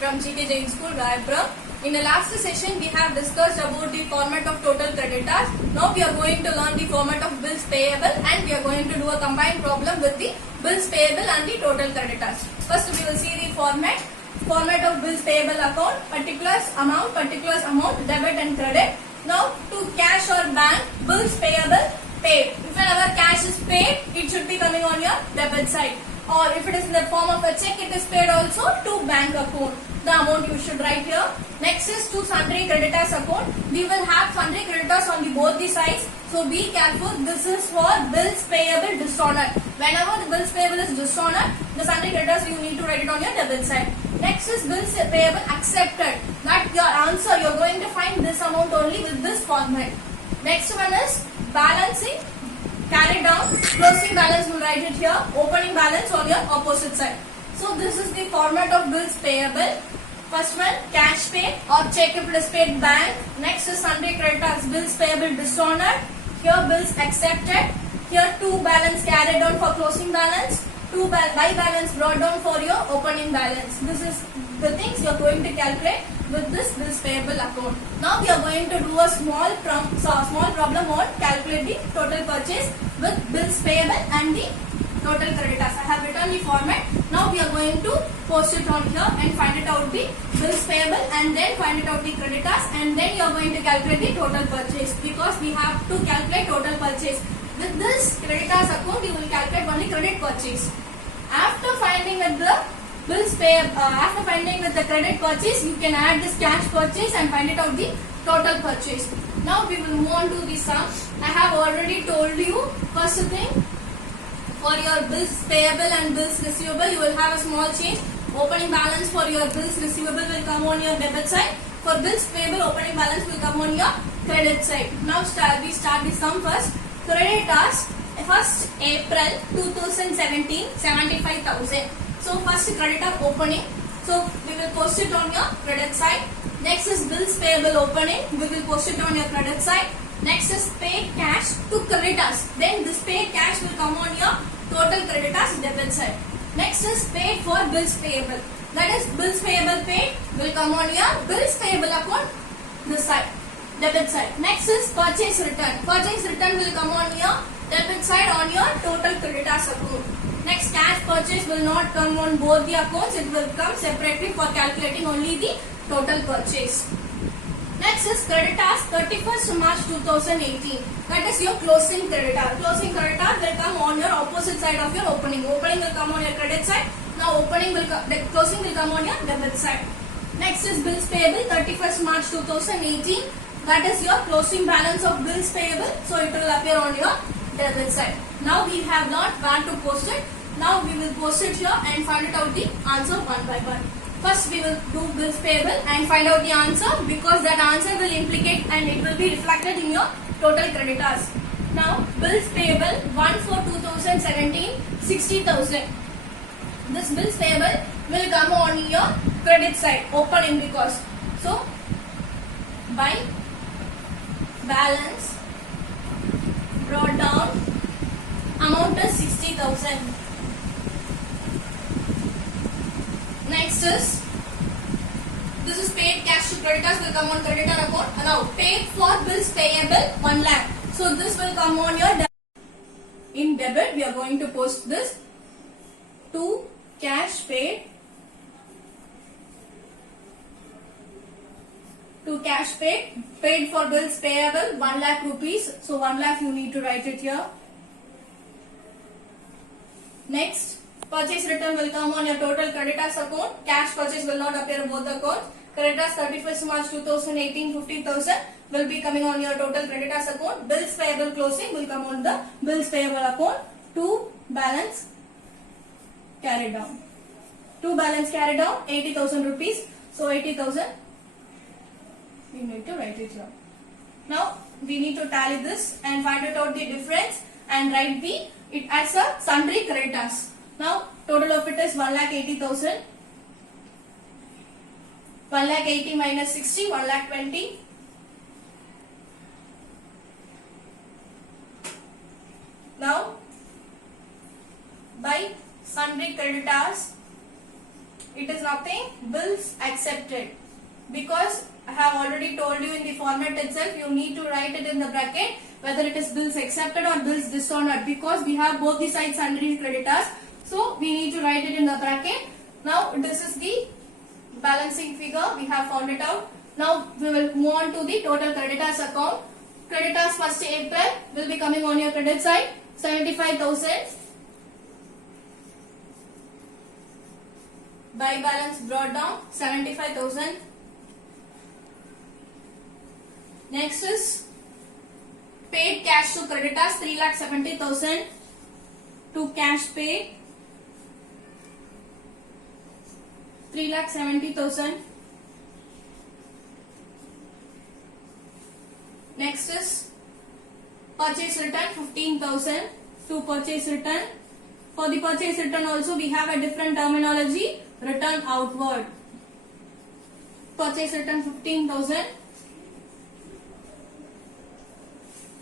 from GK Jain School, Raipur. In the last session, we have discussed about the format of total creditors. Now we are going to learn the format of bills payable, and we are going to do a combined problem with the bills payable and the total creditors. First, we will see the format of bills payable account, particulars amount, debit and credit. Now, to cash or bank, bills payable, paid. If whenever cash is paid, it should be coming on your debit side. Or if it is in the form of a check, it is paid also to bank account. The amount you should write here. Next is to sundry creditors account. We will have sundry creditors on the both the sides. So be careful. This is for bills payable dishonored. Whenever the bills payable is dishonored, the sundry creditors you need to write it on your debit side. Next is bills payable accepted. That your answer you are going to find this amount only with this format. Next one is balancing. Carry down, closing balance will write it here, opening balance on your opposite side. So this is the format of bills payable. First one, cash pay or check if it is paid bank. Next is sundry creditors, bills payable dishonored. Here bills accepted. Here two balance carried down for closing balance. Two by balance brought down for your opening balance. This is the things you are going to calculate with this bills payable account. Now we are going to do a small problem on calculate the total purchase with bills payable and the total creditors. I have written the format. Now we are going to post it on here and find it out the bills payable and then find it out the creditors, and then you are going to calculate the total purchase, because we have to calculate total purchase. With this creditors account, you will calculate only credit purchase. After finding with the bills payable, after finding with the credit purchase, you can add this cash purchase and find it out the total purchase. Now we will move on to the sum. I have already told you, first thing, for your bills payable and bills receivable, you will have a small change. Opening balance for your bills receivable will come on your debit side. For bills payable, opening balance will come on your credit side. Now we start the sum first. Creditors, 1st April 2017, 75,000. So first creditor opening. So we will post it on your credit side. Next is bills payable opening. We will post it on your credit side. Next is paid cash to creditors. Then this paid cash will come on your total creditors debit side. Next is paid for bills payable. That is bills payable paid will come on your bills payable account this side, debit side. Next is purchase return. Purchase return will come on your debit side on your total creditors account. Next, cash purchase will not come on both the accounts. It will come separately for calculating only the total purchase. Next is creditors 31st March 2018. That is your closing creditor. Closing creditor will come on your opposite side of your opening. Opening will come on your credit side. Now closing will come on your debit side. Next is bills payable 31st March 2018. That is your closing balance of bills payable. So it will appear on your debit side. Now we have learnt where to post it. Now we will post it here and find it out the answer one by one. First we will do bills payable and find out the answer, because that answer will implicate and it will be reflected in your total creditors. Now bills payable 1/4/2017, 60,000. This bills payable will come on your credit side opening, because so by balance brought down amount is 60,000. Next is, this is paid cash to creditors will come on creditor account. Now paid for bills payable 1 lakh. So this will come on your in debit. We are going to post this to cash paid. To cash paid for bills payable 1 lakh rupees. So 1 lakh you need to write it here. Next, purchase return will come on your total creditors account. Cash purchase will not appear in both accounts. Creditors 31st March 2018, 50,000 will be coming on your total creditors account. Bills payable closing will come on the bills payable account. To balance carried down. To balance carried down 80,000 rupees. So 80,000. We need to write it here. Now we need to tally this and find out the difference and write it as a sundry creditors. Now total of it is 1,80,000. 1,80,000 minus 60, 1,20,000. Now by sundry creditors it is nothing, bills accepted. Because I have already told you in the format itself, you need to write it in the bracket whether it is bills accepted or bills dishonored, because we have both the sides sundry creditors. So we need to write it in the bracket. Now this is the balancing figure, we have found it out. Now we will move on to the total creditors account. Creditors 1st April will be coming on your credit side, 75,000. Buy balance brought down, 75,000. Next is paid cash to creditors, 3,70,000 to cash pay, 3,70,000. Next is purchase return, 15,000 to purchase return. For the purchase return also we have a different terminology, return outward. Purchase return 15,000.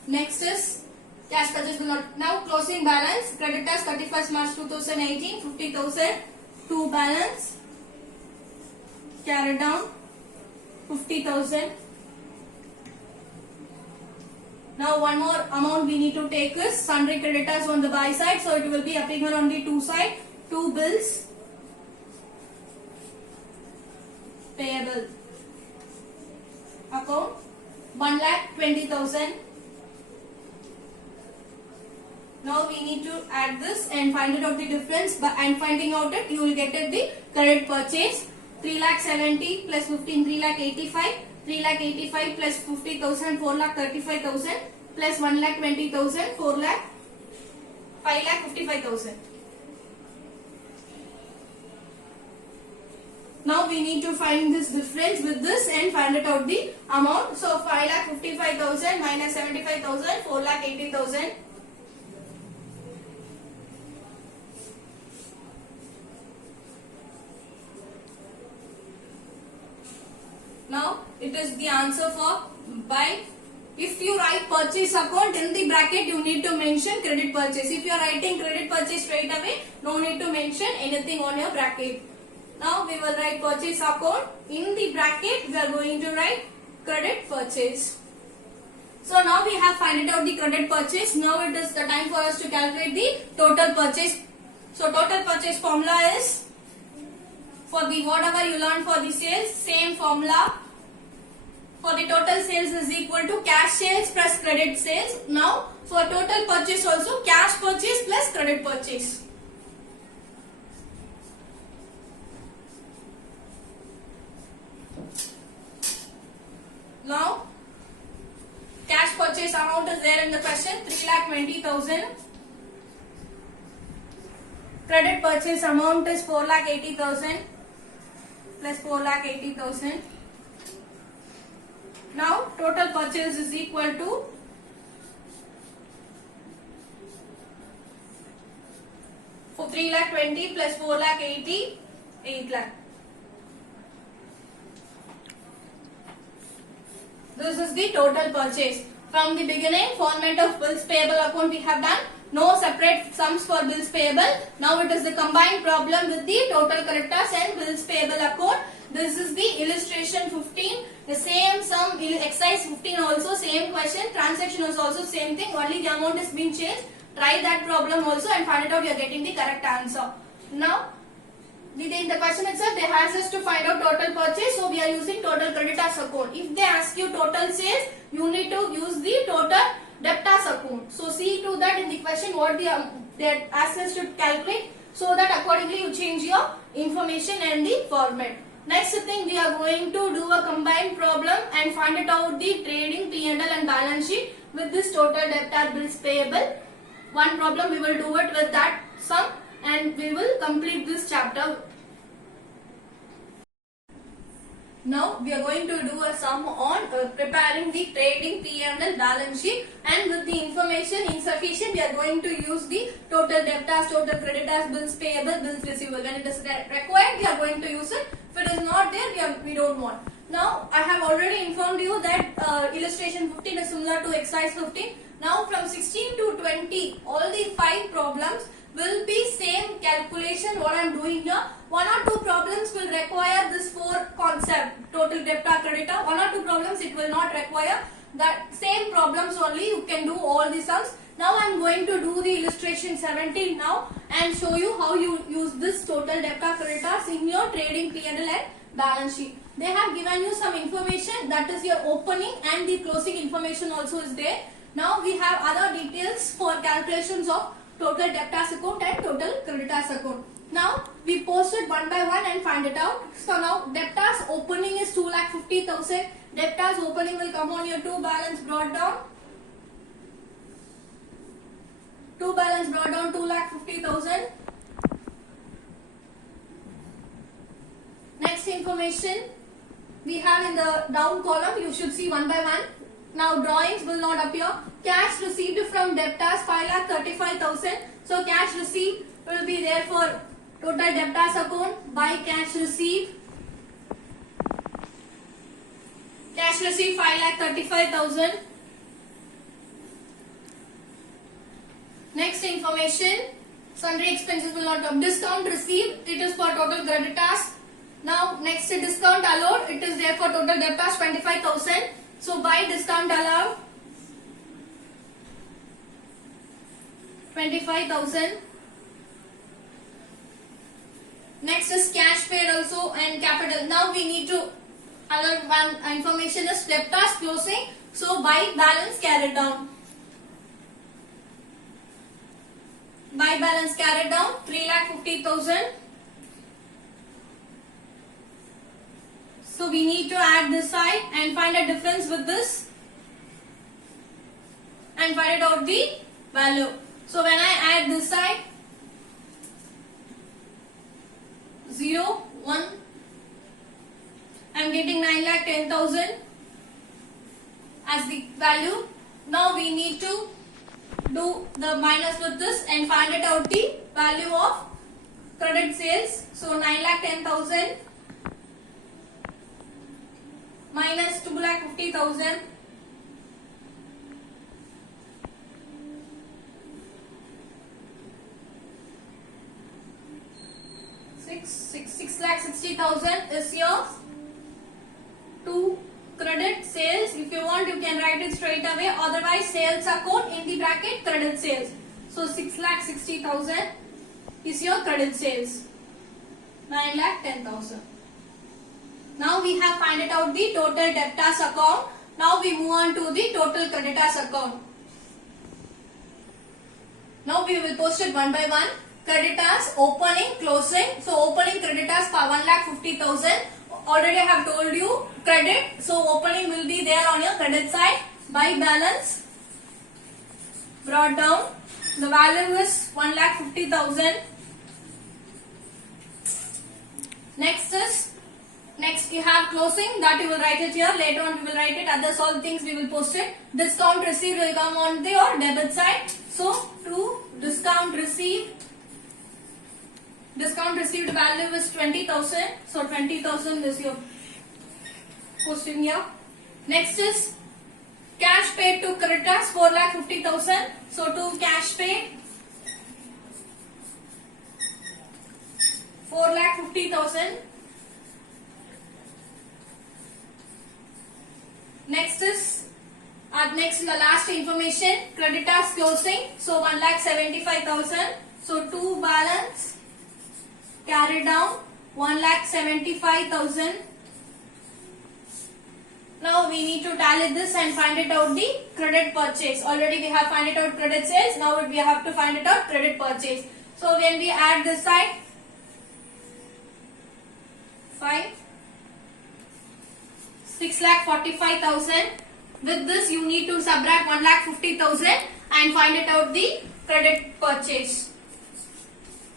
Next is cash purchase bill not. Now closing balance, creditors 31st March 2018, 50,000 to balance, carry down 50,000. Now one more amount we need to take is sundry creditors on the buy side, so it will be appearing on the two side, two bills payable account, 1,20,000. Now we need to add this and find out the difference, and finding out it you will get it the credit purchase, 3,70,000 plus 15, 3,85,000, 3,85,000 plus 50,000, 4,35,000 plus 1,20,000, 5,55,000. Now we need to find this difference with this and find it out the amount. So 5,55,000 minus 75,000, 4,80,000. Now it is the answer for buy. If you write purchase account in the bracket, you need to mention credit purchase. If you are writing credit purchase straight away, no need to mention anything on your bracket. Now we will write purchase account. In the bracket, we are going to write credit purchase. So now we have find out the credit purchase. Now it is the time for us to calculate the total purchase. So total purchase formula is, for the whatever you learn for the sales, same formula. For the total sales is equal to cash sales plus credit sales. Now for total purchase also, cash purchase plus credit purchase. Now cash purchase amount is there in the question, 3,20,000. Credit purchase amount is 4,80,000 plus 4,80,000. Now total purchase is equal to for 3,20,000 plus 4,80,000, 8 lakh. This is the total purchase. From the beginning, format of bills payable account we have done. No separate sums for bills payable. Now it is the combined problem with the total creditors and bills payable account. This is the illustration 15. The same sum, exercise 15 also same question. Transaction is also same thing. Only the amount is being changed. Try that problem also and find it out. You are getting the correct answer. Now, in the question itself, they ask us to find out total purchase. So we are using total creditors account. If they ask you total sales, you need to use the total debtors account. So see to that in the question what they ask us to calculate, so that accordingly you change your information and the format. Next thing, we are going to do a combined problem and find it out the trading P&L and balance sheet with this total debtor bills payable. One problem we will do it with that sum and we will complete this chapter. Now we are going to do a sum on preparing the trading P&L balance sheet, and with the information insufficient we are going to use the total debtors, total creditors, bills payable, bills receivable. When it is required we are going to use it. If it is not there we don't want. Now I have already informed you that illustration 15 is similar to exercise 15. Now from 16 to 20 all the 5 problems will be same calculation illustration what I am doing here. One or two problems will require this four concept, total debtor creditor. One or two problems it will not require. That same problems only you can do all the sums. Now I am going to do the illustration 17 now and show you how you use this total debtor creditors in your trading P&L and balance sheet. They have given you some information, that is your opening and the closing information also is there. Now we have other details for calculations of total debtors account and total creditors account. Now we post it one by one and find it out. So now debtors opening is 2,50,000. Debtors opening will come on your to balance brought down. To balance brought down 2,50,000. Next information we have in the down column, you should see one by one. Now drawings will not appear. Cash received from debtors 5,35,000. So cash received will be there for total debtors account by cash received. Cash received 5,35,000. Next information, sundry expenses will not come. Discount received, it is for total creditors. Now next discount allowed, it is there for total debtors 25,000. So by discount allowed 25,000. Next is cash paid also and capital. Now we need to other one information is debtors closing. So by balance carried down. By balance carried down 3,50,000. So we need to add this side and find a difference with this and find out the value. So when I add this side 0, 1, I am getting 9,10,000 as the value. Now we need to do the minus with this and find it out the value of credit sales. So 9,10,000 minus 2,50,000 . Six lakh 60,000 is your to credit sales. If you want, you can write it straight away. Otherwise, sales account in the bracket credit sales. So 6,60,000 is your credit sales. 9,10,000. Now we have find it out the total debtors account. Now we move on to the total creditors account. Now we will post it one by one. Creditors opening, closing. So opening creditors for 1,50,000. Already I have told you credit. So opening will be there on your credit side. By balance brought down. The value is 1,50,000. Next you have closing, that you will write it here. Later on we will write it. Others all things we will post it. Discount received will come on the your debit side. So to discount received. Discount received value is 20,000. So 20,000 is your posting here. Next is cash paid to creditors 4,50,000. So to cash paid 4,50,000. Next is the last information, creditors closing. So 1,75,000. So to balance carry down 1,75,000. Now we need to tally this and find it out the credit purchase. Already we have find it out credit sales. Now we have to find it out credit purchase. So when we add this side 6,45,000. With this you need to subtract 1,50,000 and find it out the credit purchase.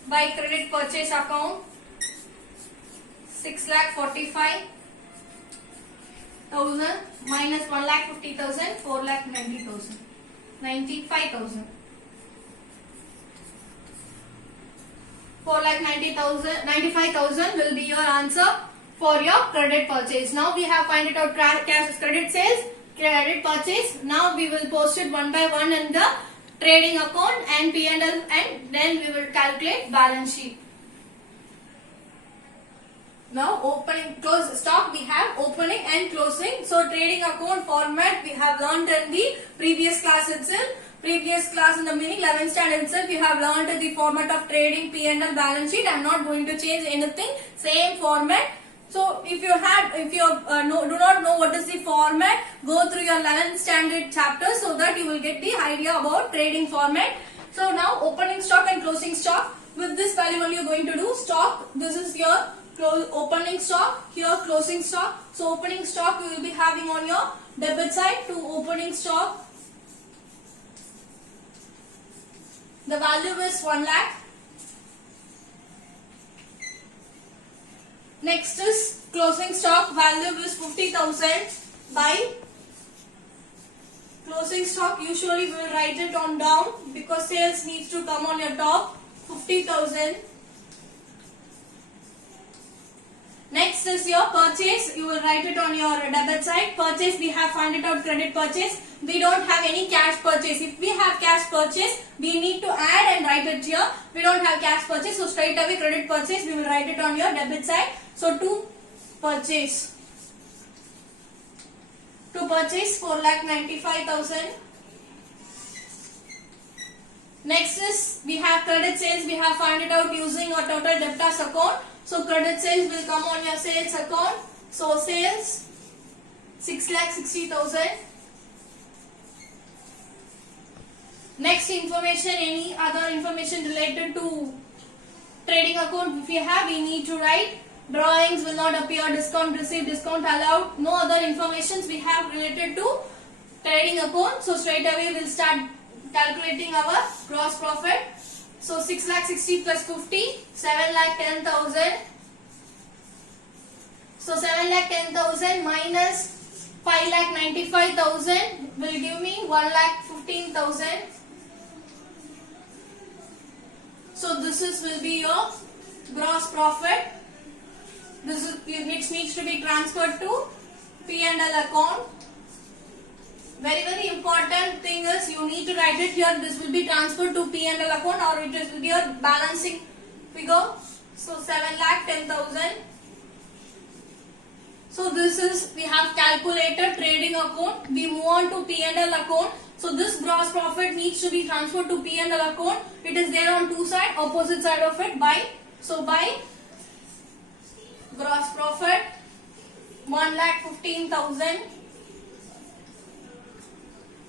By credit purchase account 6,45,000 minus 1,50,000 4,90,000 95,000. 4,95,000 will be your answer for your credit purchase. Now we have find it out cash credit sales, credit purchase. Now we will post it one by one in the trading account and P&L, and then we will calculate balance sheet. Now opening, close stock, we have opening and closing. So trading account format we have learned in the previous class itself. Previous class in the mini 11th standard itself you have learned the format of trading P&L balance sheet. I am not going to change anything. Same format. So if you do not know what is the format, go through your 11th standard chapter so that you will get the idea about trading format. So now opening stock and closing stock. With this value only you are going to do stock. This is your opening stock, here closing stock. So opening stock you will be having on your debit side to opening stock. The value is 1 lakh. Next is closing stock, value is 50,000 by closing stock. Usually we will write it on down because sales needs to come on your top. 50,000. Next is your purchase. You will write it on your debit side. Purchase, we have found it out, credit purchase. We don't have any cash purchase. If we have cash purchase, we need to add and write it here. We don't have cash purchase, so straight away credit purchase, we will write it on your debit side. So to purchase 4,95,000. Next is we have credit sales. We have found it out using our total debtors account. So credit sales will come on your sales account. So sales 6,60,000. Next information, any other information related to trading account if you have, we need to write. Drawings will not appear, discount received, discount allowed. No other informations we have related to trading account. So straight away we will start calculating our gross profit. So 6,60,000 plus 50, 7,10,000. So 7,10,000 minus 5,95,000 will give me 1,15,000. So this will be your gross profit. This is it needs to be transferred to P&L account. Very important thing is you need to write it here. This will be transferred to P&L account or it will be your balancing figure. So 7,10,000. So this is, we have calculated trading account. We move on to P&L account. So this gross profit needs to be transferred to P&L account. It is there on two sides, opposite side of it by. So by gross profit 1,15,000.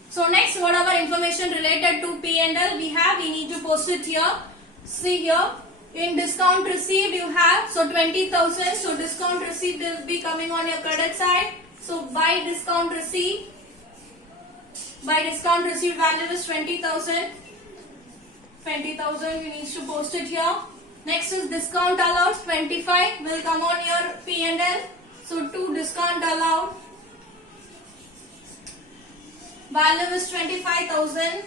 So next, whatever information related to P&L we have, we need to post it here. See here, in discount received you have, so 20,000. So discount received will be coming on your credit side. So by discount received value is 20,000. 20,000 you need to post it here. Next is discount allowed, 25 will come on your P&L. So to discount allowed, value is 25,000.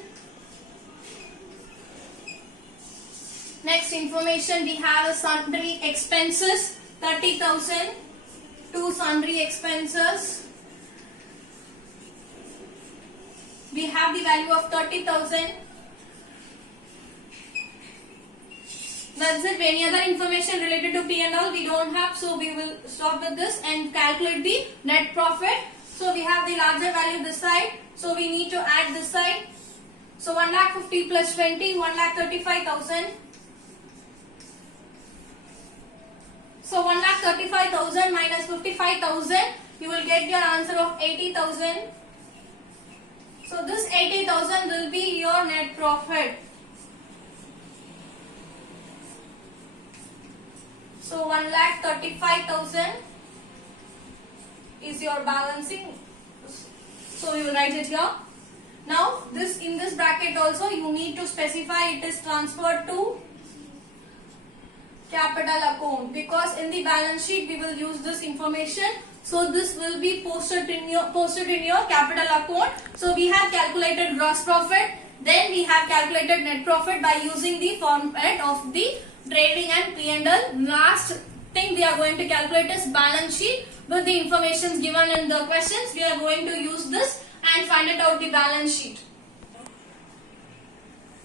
Next information we have is sundry expenses, 30,000. To sundry expenses, we have the value of 30,000. That's it. Any other information related to P&L we don't have, so we will stop with this and calculate the net profit. So we have the larger value this side, so we need to add this side. So 1,50,000 plus 20, 1,35,000. So 1,35,000 minus 55,000, you will get your answer of 80,000. So this 80,000 will be your net profit. So 1,35,000 is your balancing. So you will write it here. Now this in this bracket also you need to specify it is transferred to capital account, because in the balance sheet we will use this information. So this will be posted in your capital account. So we have calculated gross profit, then we have calculated net profit by using the format of the trading and P&L. Last thing we are going to calculate is balance sheet. With the information given in the questions, we are going to use this and find it out the balance sheet.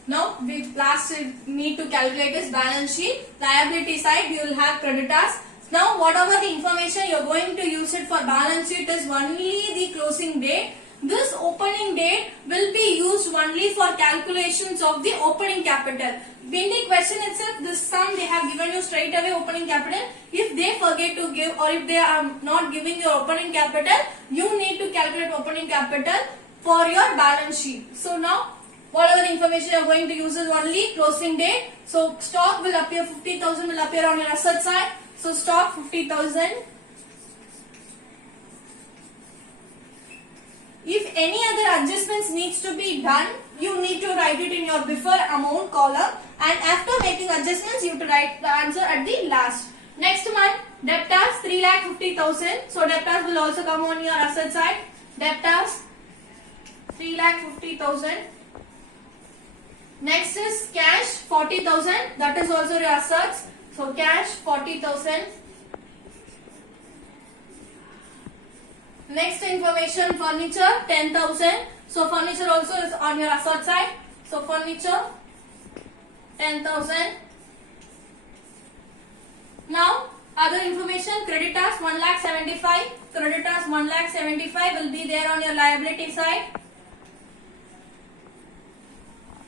Now we last need to calculate this balance sheet. Liability side we will have creditors. Now whatever the information you are going to use it for balance sheet is only the closing date. This opening date will be used only for calculations of the opening capital. In the question itself, this sum they have given you straight away opening capital. If they forget to give or if they are not giving your opening capital, you need to calculate opening capital for your balance sheet. So now whatever the information you are going to use is only closing date. So stock will appear 50,000 will appear on your asset side. So stock 50,000. If any other adjustments needs to be done, you need to write it in your before amount column, and after making adjustments you have to write the answer at the last. Next one, debtors 3,50,000. So debtors will also come on your asset side. Debtors 3,50,000. Next is cash 40,000. That is also your assets. So cash 40,000. Next information, furniture 10,000. So furniture also is on your asset side. So furniture 10,000. Now other information, creditors 1,75,000. Creditors 1,75,000 will be there on your liability side.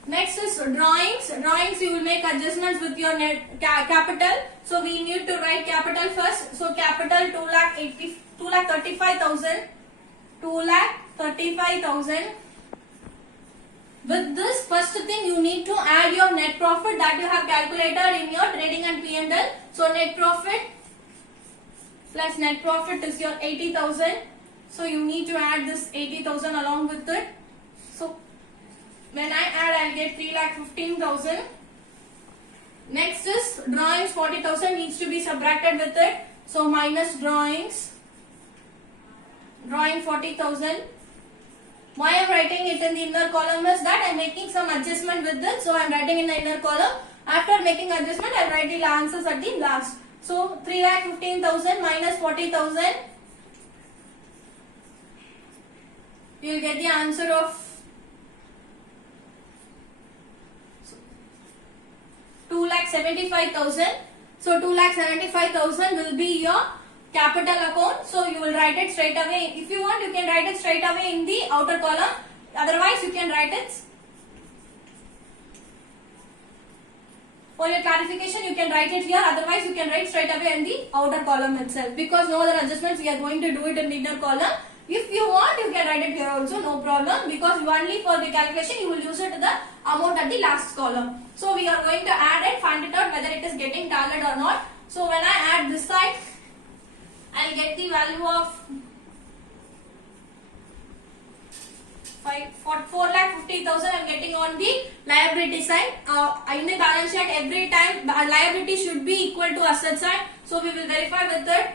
Next is drawings. Drawings you will make adjustments with your net capital. So we need to write capital first. So capital 2,35,000. 2,35,000. With this first thing you need to add your net profit that you have calculated in your trading and P&L. So net profit plus net profit is your 80,000. So you need to add this 80,000 along with it. So when I add, I'll get 3,15,000. Next is drawings 40,000 needs to be subtracted with it. So minus drawings. Drawing 40,000. Why I am writing it in the inner column is that I am making some adjustment with it. So I am writing in the inner column. After making adjustment, I will write the answers at the last. So 3,15,000 minus 40,000. You will get the answer of 2,75,000. So 2,75,000 will be your capital account. So you will write it straight away. If you want, you can write it straight away in the outer column. Otherwise, you can write it. For your clarification, you can write it here. Otherwise, you can write straight away in the outer column itself. Because no other adjustments, we are going to do it in the inner column. If you want, you can write it here also, no problem. Because only for the calculation, you will use it the amount at the last column. So we are going to add it, find it out whether it is getting tallied or not. So when I add this side, I will get the value of 4,50,000 I am getting on the liability side. In the balance sheet, every time liability should be equal to asset side. So we will verify with it.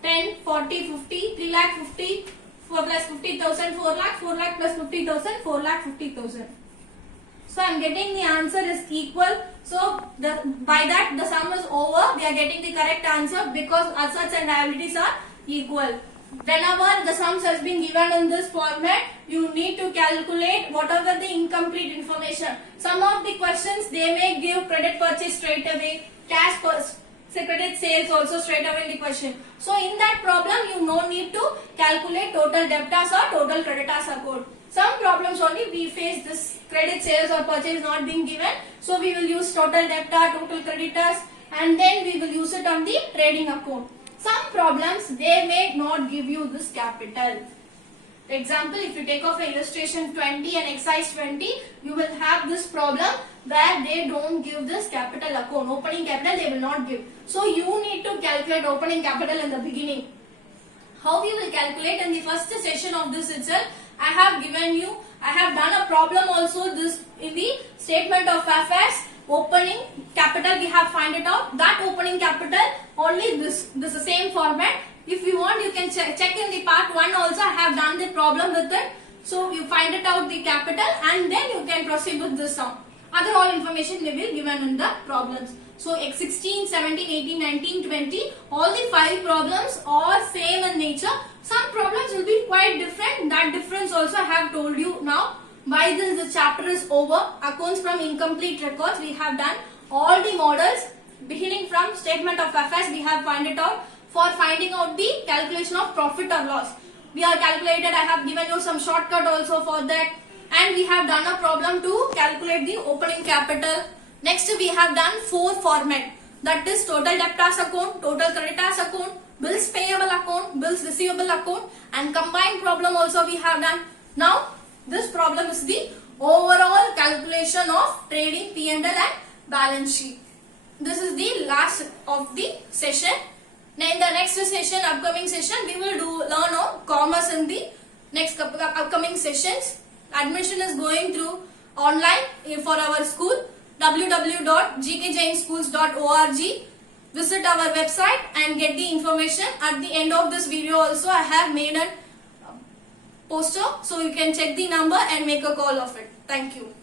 10, 40, 50, 3,50,000, 4 plus 50,000, 4 lakh, 4 lakh plus 50,000, 4 lakh 50,000. So I am getting the answer is equal. So by that the sum is over. We are getting the correct answer because assets and liabilities are equal. Whenever the sums has been given in this format, you need to calculate whatever the incomplete information. Some of the questions they may give credit purchase straight away, cash credit sales also straight away in the question. So in that problem you no need to calculate total debtors or total creditors account. Some problems only we face this credit sales or purchase not being given. So we will use total debtor, total creditors, and then we will use it on the trading account. Some problems they may not give you this capital. Example, if you take off illustration 20 and exercise 20, you will have this problem where they don't give this capital account. Opening capital they will not give. So you need to calculate opening capital in the beginning. How we will calculate in the first session of this itself, I have given you, I have done a problem also this in the statement of affairs. Opening capital we have find it out. That opening capital only this is the same format. If you want, you can check in the part 1 also. I have done the problem with it. So you find it out the capital and then you can proceed with this sum. Other all information they will given in the problems. So 16, 17, 18, 19, 20, all the 5 problems are same in nature. Some problems will be quite different. That difference also I have told you now. By this the chapter is over. Accounts from incomplete records we have done all the models. beginning from statement of affairs, we have pointed out for finding out the calculation of profit or loss. We are calculated, I have given you some shortcut also for that, and we have done a problem to calculate the opening capital. Next we have done 4 format, that is total debtors account, total creditors account, bills payable account, bills receivable account, and combined problem also we have done. Now this problem is the overall calculation of trading P&L and balance sheet. This is the last of the session. Now in the next session, upcoming session, we will learn on commerce in the next upcoming sessions. Admission is going through online for our school, www.gkjainschools.org. Visit our website and get the information. At the end of this video also, I have made a poster, so you can check the number and make a call of it. Thank you.